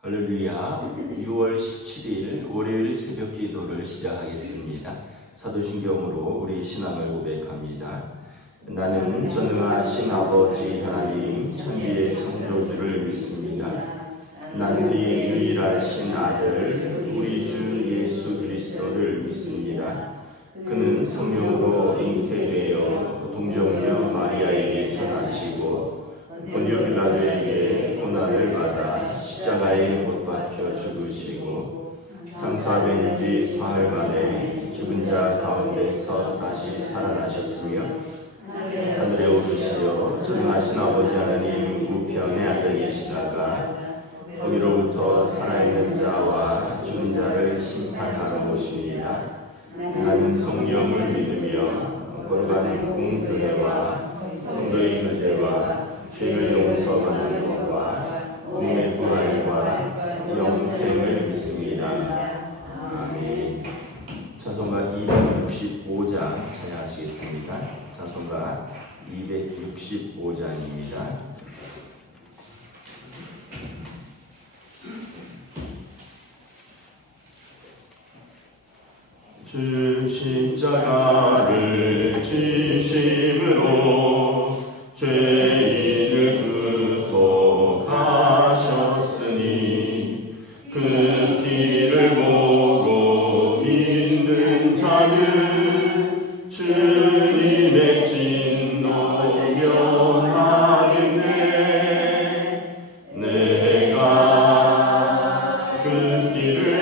할렐루야. 6월 17일 월요일 새벽 기도를 시작하겠습니다. 사도신경으로 우리 신앙을 고백합니다. 나는 전능하신 아버지 하나님 천지의 창조주를 믿습니다. 나는 그의 유일하신 아들 우리 주 예수 그리스도를 믿습니다. 그는 성령으로 잉태되어 동정녀 마리아에게서 나시고 본디오 빌라도에게 고난을 받아 십자가에 못 박혀 죽으시고 장사된 지 사흘 만에 죽은 자 가운데서 다시 살아나셨으며 하늘에 오르시어 전능하신 아버지 하나님 우편에 앉아 계시다가 거기로부터 살아있는 자와 죽은 자를 심판하러 오십니다. 나는 성령을 믿으며 거룩한 공교회와 성도의 교제와 죄를 용서받는 것과 몸의 부활과 영생을 믿습니다. 아멘. 찬송가 265장 찬양하시겠습니다. 찬송가 265장입니다. 주 십자가를 지심으로 죄인을 구속하셨으니 그 뒤를 보고 믿는 자는 주님의 진노 면하겠네. 내가 그 길을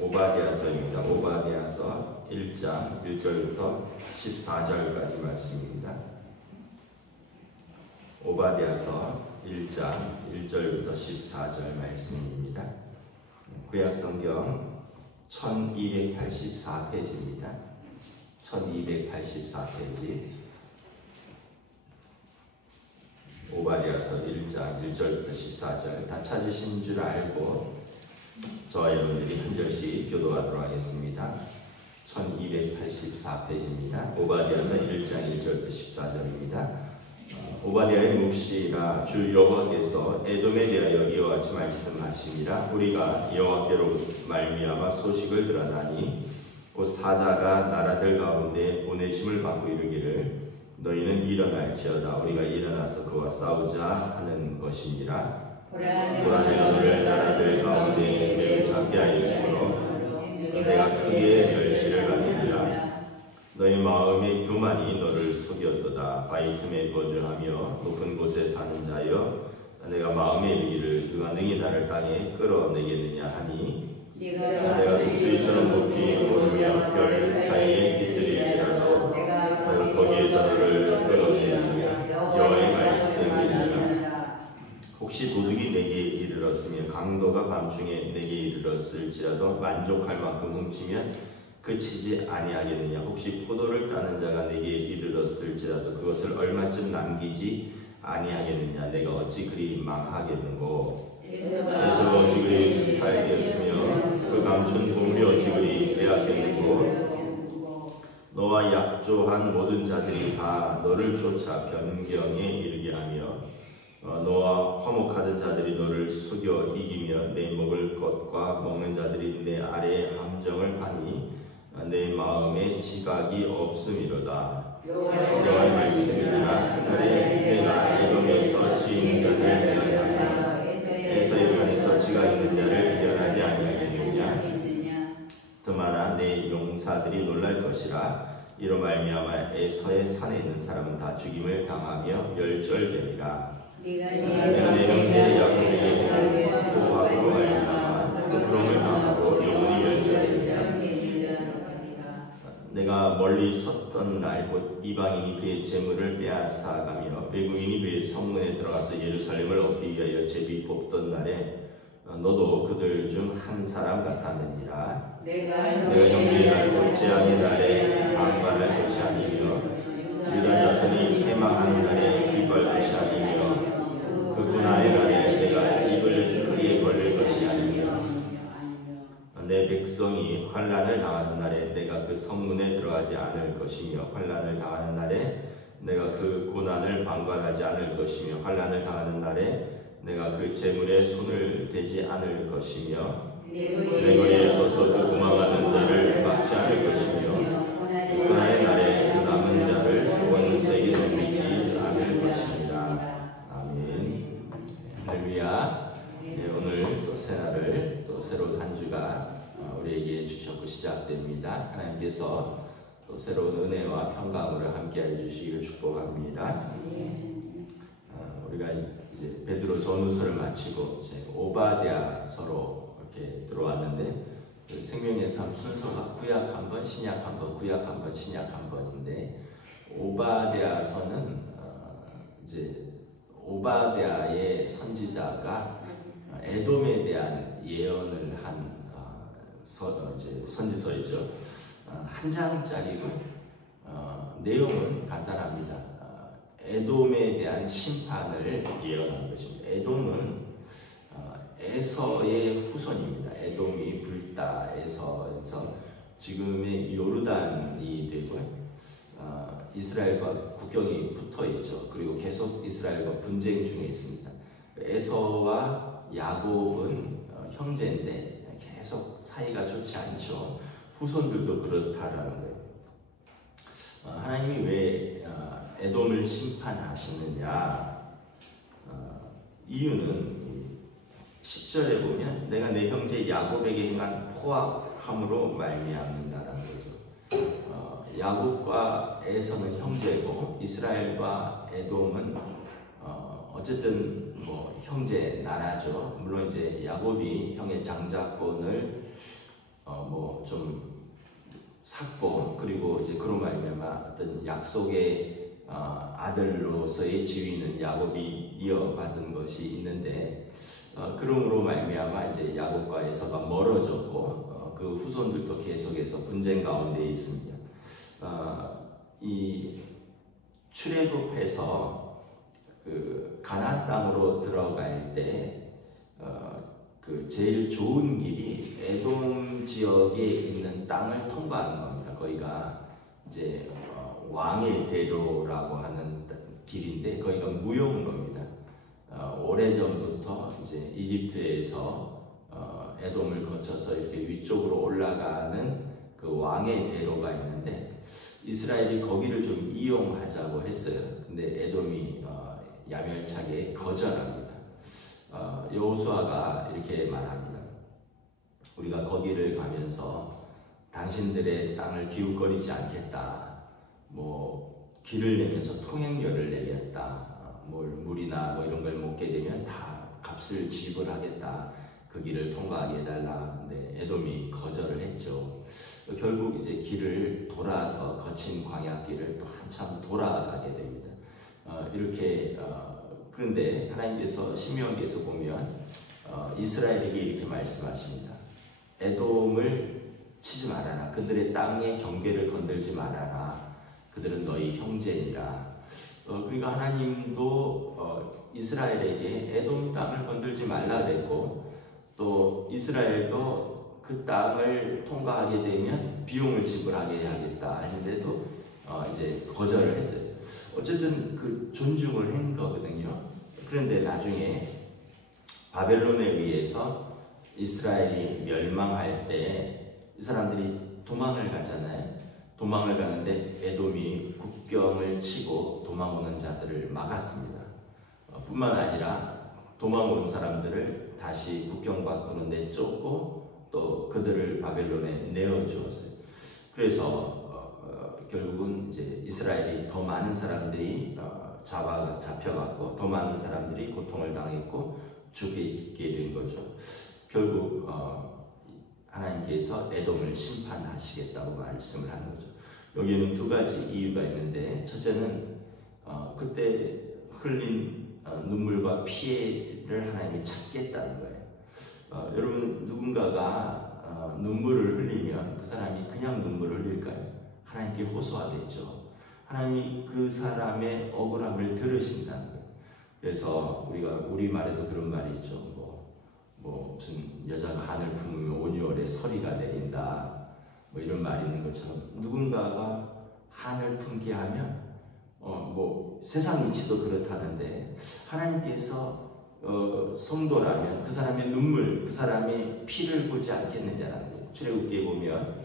오바댜서입니다. 오바댜서 1장 1절부터 14절까지 말씀입니다. 오바댜서 1장 1절부터 14절 말씀입니다. 구약성경 1284페이지입니다. 1284페이지 오바댜서 1장 1절부터 14절 다 찾으신 줄 알고 저와 여러분들이 한 절씩 교도하도록 하겠습니다. 1284페이지입니다. 오바댜서 1장 1절부터 14절입니다. 오바댜의 묵시라 주 여호와께서 에돔에 대하여 이와 같이 말씀하시니라. 우리가 여호와께로 말미암아 소식을 들었나니 곧 사자가 나라들 가운데 보내심을 받고 이르기를 너희는 일어날지어다. 우리가 일어나서 그와 싸우자 하는 것이니라. 또한 내가 너를 나라들 가운데 매우 작게 하였으므로 내가 크게 멸시를 받으리라. 너희 마음의 교만이 너를 속였도다. 바위 틈에 거주하며 높은 곳에 사는 자여, 내가 마음에 이르기를 그가 능히 나를 땅에 끌어내겠느냐 하니 내가 독수리처럼 높이 오르며 별 사이에 깃들일지라도 내가 거기에서 너를 끌어내리라. 여호와의 말씀이니라. 혹시 도둑이 내게 이르렀으며 강도가 밤중에 내게 이르렀을지라도 만족할 만큼 훔치면 그치지 아니하겠느냐. 혹시 포도를 따는 자가 내게 이르렀을지라도 그것을 얼마쯤 남기지 아니하겠느냐. 내가 어찌 그리 망하겠는고. 에서가 어찌 그리 수탈되었으며 그 감춘 보물이 어찌 그리 빼앗겼는고. 너와 약조한 모든 자들이 다 너를 쫓아 변경에 이르게 하며 너와 화목하던 자들이 너를 속여 이기며 내 먹을 것과 먹는 자들이 내 아래에 함정을 하니 내 마음에 지각이 없음이로다. 여호와의 말씀이니라. 그날에 내가 에돔에서 지은 자를 멸하며 에서의 산에서 지각 있는 자를 멸하지 아니하겠느냐. 드마나 내 용사들이 놀랄 것이라. 이로 말미암아 에서의 산에 있는 사람은 다 죽임을 당하며 멸절되리라. 내가 내 형제 야곱에게 행한 고학으로 말미암아 그 부름을 당하고 영원히 멸절되리라. 내가 멀리 섰던 날 곧 이방인이 그의 재물을 빼앗아가며 외국인이 그의 성문에 들어가서 예루살렘을 얻기 위하여 제비 뽑던 날에 너도 그들 중 한 사람 같았느니라. 내가 형제의 날 곧 재앙의 날에 방관할 것이 아니며 유다 자손이 패망하는 날에 기뻐할 것이 아니며 그 고난의 날에 내가 입을 크게 벌릴 것이 아니며 내 백성이 환난을 당하는 날에 내가 그 성문에 들어가지 않을 것이며 환난을 당하는 날에 내가 그 고난을 방관하지 않을 것이며 환난을 당하는 날에 내가 그 재물에 손을 대지 않을 것이며 내 거리에 서서 그 도망하는 자를 막지 않을 것이며 고난의 날에 그 남은 자를 원수에게 넘기지 않을 것입니다. 아멘. 할렐루야. 오늘 또 새날을 또 새로운 한 주가 우리에게 주셨고 시작됩니다. 하나님께서 또 새로운 은혜와 평강으로 함께해 주시기를 축복합니다. 우리가 이제 베드로 전후서를 마치고 이제 오바댜서로 이렇게 들어왔는데 그 생명의 삶 순서가 구약 한 번, 신약 한 번, 구약 한 번, 신약 한 번인데 오바댜서는 이제 오바댜의 선지자가 에돔에 대한 예언을 한 이제 선지서이죠. 한 장짜리고 내용은 간단합니다. 에돔에 대한 심판을 예언한 것입니다. 에돔은 에서의 후손입니다. 에돔이 불다 에서에서 지금의 요르단이 되고요. 이스라엘과 국경이 붙어 있죠. 그리고 계속 이스라엘과 분쟁 중에 있습니다. 에서와 야곱은 형제인데 계속 사이가 좋지 않죠. 후손들도 그렇다라는 거예요. 하나님이 왜 에돔을 심판하시느냐? 이유는 10절에 보면 내가 내 형제 야곱에게 행한 포악함으로 말미암는다라는 거죠. 야곱과 에서는 형제고 이스라엘과 에돔은 어쨌든 뭐 형제 나라죠. 물론 이제 야곱이 형의 장자권을 뭐 좀 샀고 그리고 이제 그로 말미암아 어떤 약속의 아들로서의 지위는 야곱이 이어받은 것이 있는데 그러므로 말미암아 이제 야곱과 에서가 멀어졌고 그 후손들도 계속해서 분쟁 가운데 있습니다. 이 출애굽해서 그 가나안 땅으로 들어갈 때 그 제일 좋은 길이 에돔 지역에 있는 땅을 통과하는 겁니다. 거기가 이제 왕의 대로라고 하는 길인데 거기가 무용로입니다. 오래전부터 이제 이집트에서 에돔을 거쳐서 이렇게 위쪽으로 올라가는 그 왕의 대로가 있는데 이스라엘이 거기를 좀 이용하자고 했어요. 근데 에돔이 야멸차게 거절합니다. 여호수아가 이렇게 말합니다. 우리가 거기를 가면서 당신들의 땅을 기웃거리지 않겠다. 뭐 길을 내면서 통행료를 내겠다. 물이나 뭐 이런 걸 먹게 되면 다 값을 지불하겠다. 그 길을 통과하게 해달라. 근데 에돔이 거절을 했죠. 결국 이제 길을 돌아서 거친 광야길을 또 한참 돌아가게 됩니다. 이렇게 그런데 하나님께서 신명기에서 보면 이스라엘에게 이렇게 말씀하십니다. 에돔을 치지 말아라. 그들의 땅의 경계를 건들지 말아라. 그들은 너희 형제니라. 그러니까 하나님도 이스라엘에게 에돔 땅을 건들지 말라 그랬고 또 이스라엘도 그 땅을 통과하게 되면 비용을 지불하게 해야겠다 했는데도 이제 거절을 했어요. 어쨌든 그 존중을 한 거거든요. 그런데 나중에 바벨론에 의해서 이스라엘이 멸망할 때 이 사람들이 도망을 가잖아요. 도망을 가는데 에돔이 국경을 치고 도망오는 자들을 막았습니다. 뿐만 아니라 도망온 사람들을 다시 국경 밖으로 내쫓고 또 그들을 바벨론에 내어주었어요. 그래서 결국은 이제 이스라엘이 더 많은 사람들이 잡혀갔고 더 많은 사람들이 고통을 당했고 죽게 된 거죠. 결국 하나님께서 에돔을 심판하시겠다고 말씀을 하는 거죠. 여기에는 두 가지 이유가 있는데 첫째는 그때 흘린 눈물과 피해를 하나님이 찾겠다는 거예요. 여러분 누군가가 눈물을 흘리면 그 사람이 그냥 눈물을 흘릴까요? 하나님께 호소하겠죠. 하나님이 그 사람의 억울함을 들으신다는 거예요. 그래서 우리가 우리말에도 그런 말이 있죠. 무슨 여자가 한을 품으면 온유월에 서리가 내린다. 뭐 이런 말이 있는 것처럼 누군가가 한을 품게 하면 세상 이치도 그렇다는데 하나님께서 성도라면 그 사람의 눈물, 그 사람의 피를 보지 않겠느냐라는 거예요. 출애굽기에 보면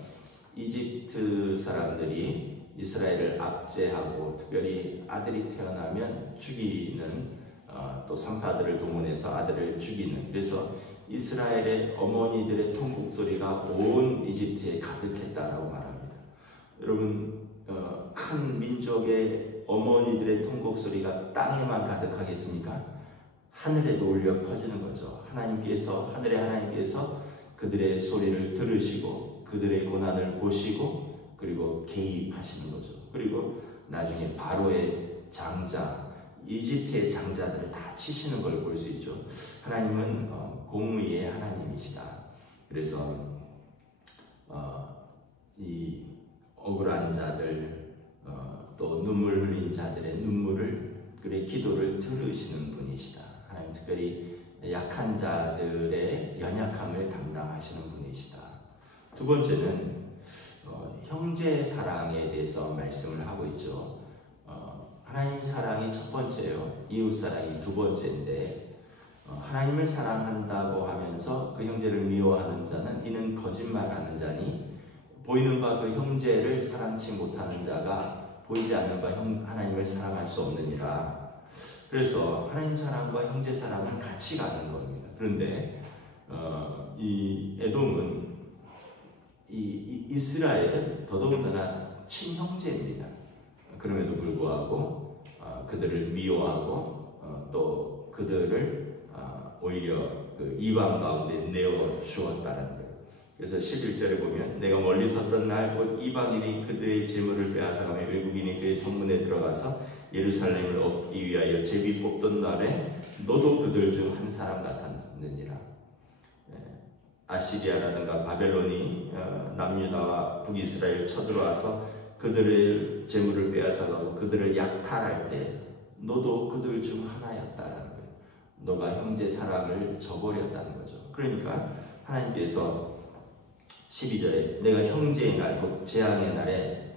이집트 사람들이 이스라엘을 압제하고 특별히 아들이 태어나면 죽이는 또 산파들을 동원해서 아들을 죽이는 그래서 이스라엘의 어머니들의 통곡 소리가 온 이집트에 가득했다라고 말합니다. 여러분 한 민족의 어머니들의 통곡 소리가 땅에만 가득하겠습니까? 하늘에도 울려 퍼지는 거죠. 하늘의 하나님께서 그들의 소리를 들으시고 그들의 고난을 보시고 그리고 개입하시는 거죠. 그리고 나중에 바로의 장자, 이집트의 장자들을 다 치시는 걸 볼 수 있죠. 하나님은 공의의 하나님이시다. 그래서 이 억울한 자들 또 눈물 흘린 자들의 눈물을 그의 기도를 들으시는 분이시다. 하나님 특별히 약한 자들의 연약함을 담당하시는 분이시다. 두 번째는 형제 사랑에 대해서 말씀을 하고 있죠. 하나님 사랑이 첫 번째요. 이웃 사랑이 두 번째인데 하나님을 사랑한다고 하면서 그 형제를 미워하는 자는 이는 거짓말하는 자니 보이는 바 그 형제를 사랑치 못하는 자가 보이지 않는 바 하나님을 사랑할 수 없느니라. 그래서 하나님 사랑과 형제 사랑은 같이 가는 겁니다. 그런데 이 에돔은 이스라엘은 더더군다나 친형제입니다. 그럼에도 불구하고 그들을 미워하고 또 그들을 오히려 그 이방 가운데 내어 주었다는 거예요. 그래서 11절에 보면 내가 멀리 섰던 날 곧 이방인이 그들의 재물을 빼앗아가며 외국인이 그의 성문에 들어가서 예루살렘을 얻기 위하여 제비 뽑던 날에 너도 그들 중 한 사람 같았느니라. 아시리아라든가 바벨론이 남유다와 북이스라엘 쳐들어와서 그들의 재물을 빼앗아가고 그들을 약탈할 때 너도 그들 중 하나였다라는 거예요. 너가 형제 사랑을 저버렸다는 거죠. 그러니까 하나님께서 12절에 내가 형제의 날, 곧 재앙의 날에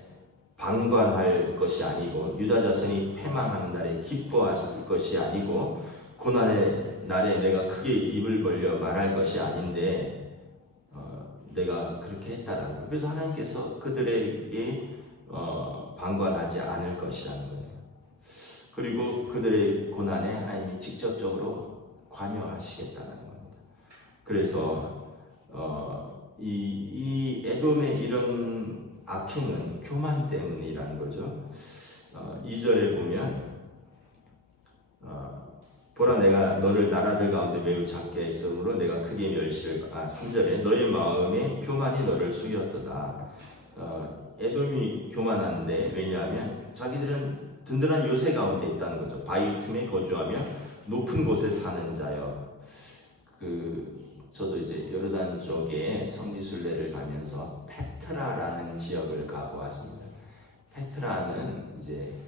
방관할 것이 아니고 유다 자손이 패망하는 날에 기뻐하실 것이 아니고 고난의 날에 내가 크게 입을 벌려 말할 것이 아닌데 내가 그렇게 했다라는 거예요. 그래서 하나님께서 그들에게 방관하지 않을 것이라는 거예요. 그리고 그들의 고난에 하나님이 직접적으로 관여하시겠다는 겁니다. 그래서 이 에돔의 이런 악행은 교만 때문이라는 거죠. 2절에 보면 보라 내가 너를 나라들 가운데 매우 작게 했으므로 내가 크게 멸시를 3절에 너의 마음에 교만이 너를 숙였도다. 에돔이 교만한데 왜냐하면 자기들은 든든한 요새 가운데 있다는 거죠. 바위 틈에 거주하며 높은 곳에 사는 자여. 저도 이제 요르단 쪽에 성지순례를 가면서 페트라라는 지역을 가보았습니다. 페트라는 이제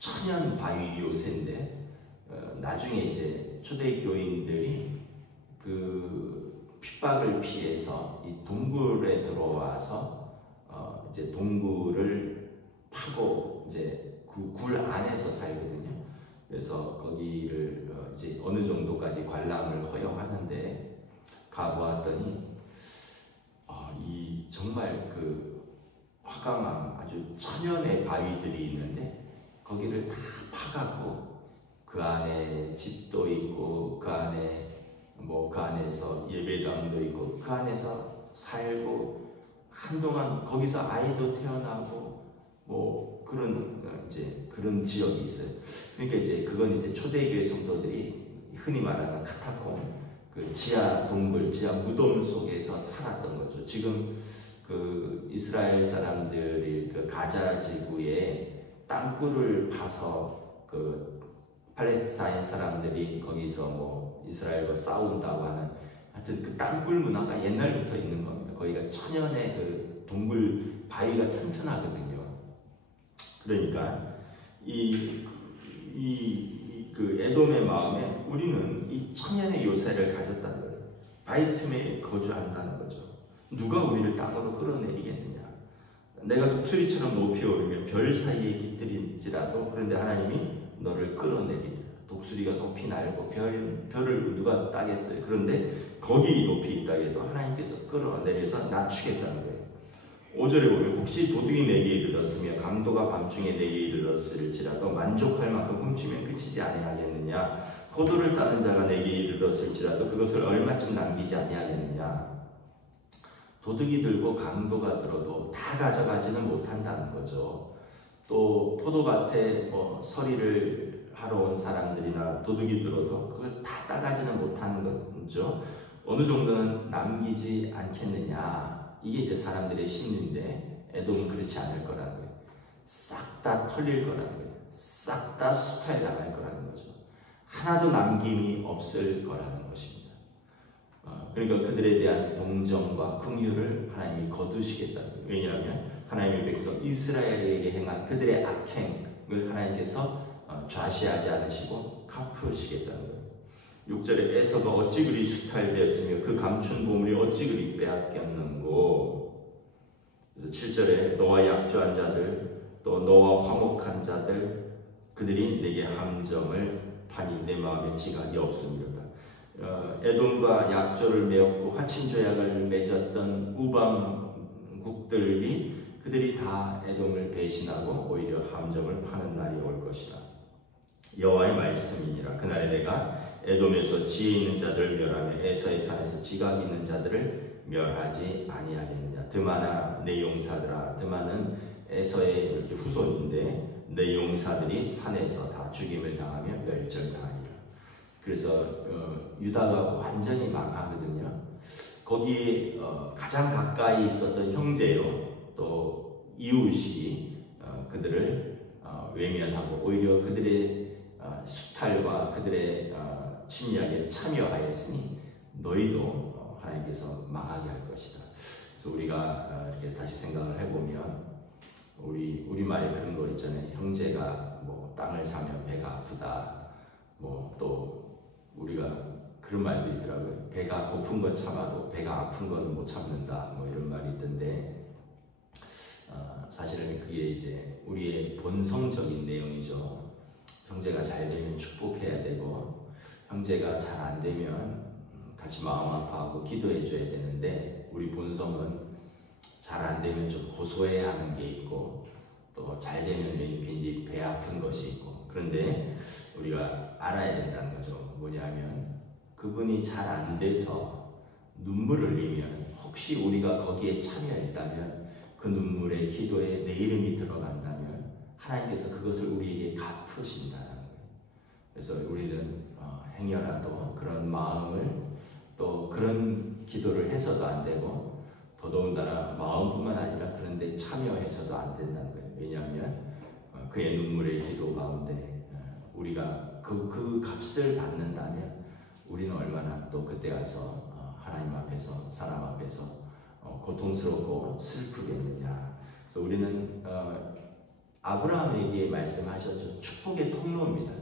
천연 바위 요새인데 나중에 이제 초대교인들이 핍박을 피해서 이 동굴에 들어와서 이제 동굴을 파고 이제 굴 안에서 살거든요. 그래서 거기를 이제 어느 정도까지 관람을 허용하는데 가보았더니 이 정말 화강암 아주 천연의 바위들이 있는데 거기를 다 파가고 그 안에 집도 있고 그 안에 그 안에서 예배당도 있고 그 안에서 살고 한동안 거기서 아이도 태어나고 그런 지역이 있어요. 그러니까 이제 그건 이제 초대교회 성도들이 흔히 말하는 카타콤, 지하 동굴, 지하 무덤 속에서 살았던 거죠. 지금 이스라엘 사람들이 가자 지구에 땅굴을 파서 팔레스타인 사람들이 거기서 이스라엘과 싸운다고 하는 하여튼 땅굴 문화가 옛날부터 있는 겁니다. 거기가 천연의 동굴 바위가 튼튼하거든요. 그러니까 에돔의 마음에 우리는 이 천연의 요새를 가졌다는 거예요. 바위 틈에 거주한다는 거죠. 누가 우리를 땅으로 끌어내리겠느냐. 내가 독수리처럼 높이 오르며 별 사이에 깃들일지라도 그런데 하나님이 너를 끌어내리리라. 독수리가 높이 날고 별을 누가 따겠어요. 그런데 거기 높이 있다 해도 하나님께서 끌어내려서 낮추겠다는 거예요. 5절에 보면 혹시 도둑이 내게 이르렀으며 강도가 밤중에 내게 이르렀을지라도 만족할 만큼 훔치면 그치지 아니하겠느냐. 포도를 따는 자가 내게 이르렀을지라도 그것을 얼마쯤 남기지 아니하겠느냐. 도둑이 들고 강도가 들어도 다 가져가지는 못한다는 거죠. 또 포도밭에 서리를 하러 온 사람들이나 도둑이 들어도 그걸 다 따가지는 못하는 거죠. 어느 정도는 남기지 않겠느냐. 이게 이제 사람들의 심리인데 에돔은 그렇지 않을 거라는 거예요. 싹 다 털릴 거라는 거예요. 싹 다 수탈 당할 거라는 거죠. 하나도 남김이 없을 거라는 것입니다. 그러니까 그들에 대한 동정과 긍휼을 하나님이 거두시겠다는 거예요. 왜냐하면 하나님의 백성 이스라엘에게 행한 그들의 악행을 하나님께서 좌시하지 않으시고 갚으시겠다는 거예요. 6절에 에서가 어찌 그리 수탈되었으며 그 감춘 보물이 어찌 그리 빼앗겼는고. 그래서 7절에 너와 약조한 자들 또 너와 화목한 자들 그들이 내게 함정을 파니 내 마음에 지각이 없습니다. 에돔과 약조를 맺었고 화친조약을 맺었던 우방국들이 그들이 다 에돔을 배신하고 오히려 함정을 파는 날이 올 것이라. 여호와의 말씀이니라. 그날에 내가 에돔에서 지혜 있는 자들을 멸하며 에서의 산에서 지각 있는 자들을 멸하지 아니하겠느냐. 드마나 내 용사들아. 드마는 에서의 이렇게 후손인데 내 용사들이 산에서 다 죽임을 당하며 멸절당하니라. 그래서 유다가 완전히 망하거든요. 거기에 가장 가까이 있었던 형제요 또 이웃이 그들을 외면하고 오히려 그들의 수탈과 그들의 침략에 참여하였으니 너희도 하나님께서 망하게 할 것이다. 그래서 우리가 이렇게 다시 생각을 해보면 우리 말에 그런 거 있잖아요. 형제가 뭐 땅을 사면 배가 아프다. 뭐 또 우리가 그런 말도 있더라고요. 배가 고픈 건 참아도 배가 아픈 건 못 참는다. 뭐 이런 말이 있던데 사실은 그게 이제 우리의 본성적인 내용이죠. 형제가 잘 되면 축복해야 되고 형제가 잘 안 되면 같이 마음 아파하고 기도해 줘야 되는데 우리 본성은 잘 안 되면 좀 고소해야 하는 게 있고 또 잘 되면 굉장히 배 아픈 것이 있고 그런데 우리가 알아야 된다는 거죠. 뭐냐면 그분이 잘 안 돼서 눈물을 흘리면 혹시 우리가 거기에 참여했다면 그 눈물의 기도에 내 이름이 들어간다면 하나님께서 그것을 우리에게 갚으신다는 거예요. 그래서 우리는 행여라도 그런 마음을 또 그런 기도를 해서도 안 되고 더더군다나 마음뿐만 아니라 그런데 참여해서도 안 된다는 거예요. 왜냐하면 그의 눈물의 기도 가운데 우리가 그 값을 받는다면 우리는 얼마나 또 그때 가서 하나님 앞에서 사람 앞에서 고통스럽고 슬프겠느냐. 그래서 우리는 아브라함에게 말씀하셨죠. 축복의 통로입니다.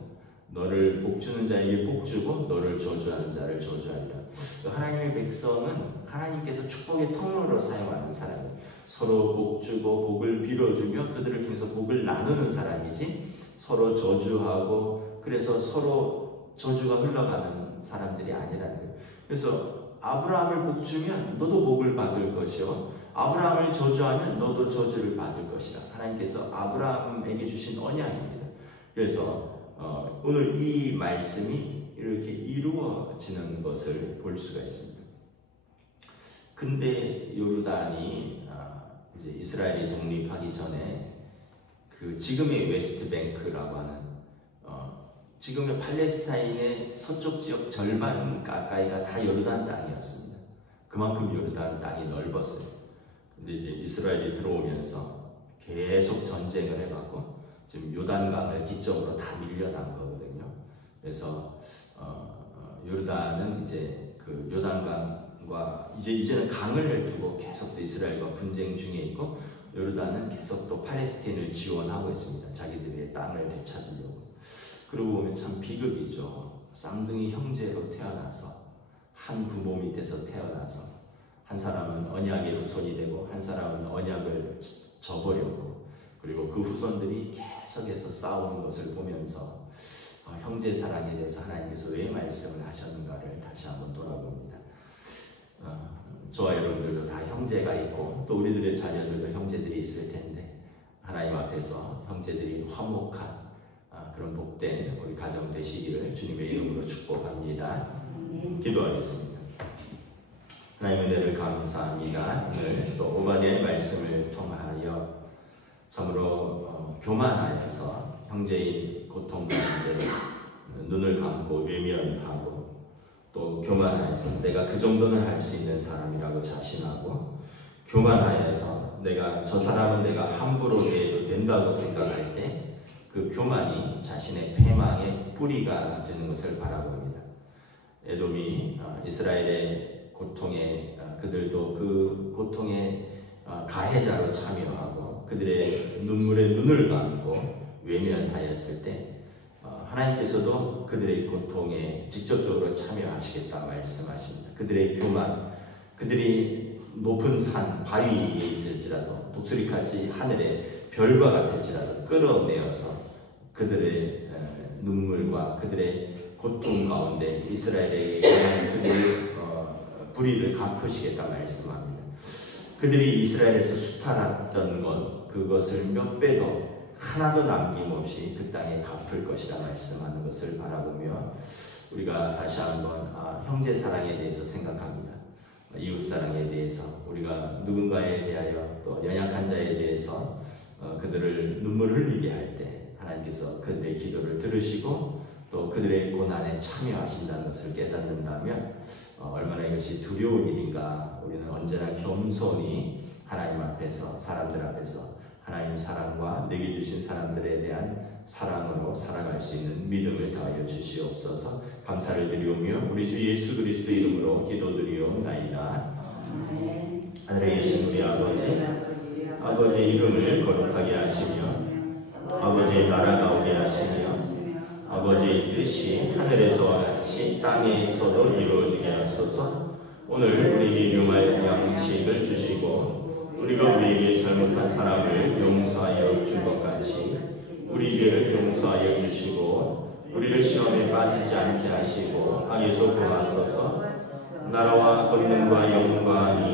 너를 복주는 자에게 복주고 너를 저주하는 자를 저주하리라. 하나님의 백성은 하나님께서 축복의 통로로 사용하는 사람이에요. 서로 복주고 복을 빌어주며 그들을 통해서 복을 나누는 사람이지 서로 저주하고 그래서 서로 저주가 흘러가는 사람들이 아니라는 거예요. 그래서 아브라함을 복주면 너도 복을 받을 것이요 아브라함을 저주하면 너도 저주를 받을 것이라. 하나님께서 아브라함에게 주신 언약입니다. 그래서 오늘 이 말씀이 이렇게 이루어지는 것을 볼 수가 있습니다. 근데 요르단이 이제 이스라엘이 독립하기 전에 그 지금의 웨스트뱅크라고 하는 지금의 팔레스타인의 서쪽 지역 절반 가까이가 다 요르단 땅이었습니다. 그만큼 요르단 땅이 넓었어요. 근데 이제 이스라엘이 들어오면서 계속 전쟁을 해갖고 지금 요단강을 기점으로 다 밀려난 거거든요. 그래서 요르단은 이제 그 요단강과 이제는 강을 두고 계속 또 이스라엘과 분쟁 중에 있고 요르단은 계속 또 팔레스타인을 지원하고 있습니다. 자기들의 땅을 되찾으려고. 그러고 보면 참 비극이죠. 쌍둥이 형제로 태어나서 한 부모 밑에서 태어나서 한 사람은 언약의 후손이 되고 한 사람은 언약을 저버렸고 그리고 그 후손들이 계속해서 싸우는 것을 보면서 형제 사랑에 대해서 하나님께서 왜 말씀을 하셨는가를 다시 한번 돌아봅니다. 저와 여러분들도 다 형제가 있고 또 우리들의 자녀들도 형제들이 있을 텐데 하나님 앞에서 형제들이 화목한 그런 복된 우리 가정 되시기를 주님의 이름으로 축복합니다. 기도하겠습니다. 하나님의 은혜를 감사합니다. 오늘 또 오바댜의 말씀을 통하여 참으로 교만하여서 형제의 고통 가운데 눈을 감고 외면하고 또 교만하여서 내가 그 정도는 할 수 있는 사람이라고 자신하고 교만하여서 내가 저 사람은 내가 함부로 대해도 된다고 생각할 때 그 교만이 자신의 패망의 뿌리가 되는 것을 바라봅니다. 에돔이 이스라엘의 고통에 그들도 그 고통의 가해자로 참여하고 그들의 눈물에 눈을 감고 외면하였을 때 하나님께서도 그들의 고통에 직접적으로 참여하시겠다 말씀하십니다. 그들의 교만, 그들이 높은 산, 바위 위에 있을지라도 독수리같이 하늘의 별과 같을지라도 끌어내어서 그들의 눈물과 그들의 고통 가운데 이스라엘에게 그들의 불의를 갚으시겠다 말씀합니다. 그들이 이스라엘에서 수탈했던 것 그것을 몇 배도 하나도 남김없이 그 땅에 갚을 것이라 말씀하는 것을 바라보며 우리가 다시 한번 형제 사랑에 대해서 생각합니다. 이웃 사랑에 대해서 우리가 누군가에 대하여 또 연약한 자에 대해서 그들을 눈물 흘리게 할 때 하나님께서 그들의 기도를 들으시고 또 그들의 고난에 참여하신다는 것을 깨닫는다면 얼마나 이것이 두려운 일인가. 우리는 언제나 겸손히 하나님 앞에서 사람들 앞에서 하나님 사랑과 내게 주신 사람들에 대한 사랑으로 살아갈 수 있는 믿음을 더하여 주시옵소서. 감사를 드리오며 우리 주 예수 그리스도 이름으로 기도드리옵나이다. 하늘에 계신 우리 아버지의 이름을 거룩하게 하시며 아버지의 나라가 오게 하시며 아버지의 뜻이 하늘에서와 같이 땅에서도 이루어지게 하소서. 오늘 우리에게 용할 양식을 주시고 우리가 우리에게 잘못한 사람을 용서하여 준 것 같이 우리 죄를 용서하여 주시고 우리를 시험에 빠지지 않게 하시고 악에서 구하소서. 나라와 권능과 영광이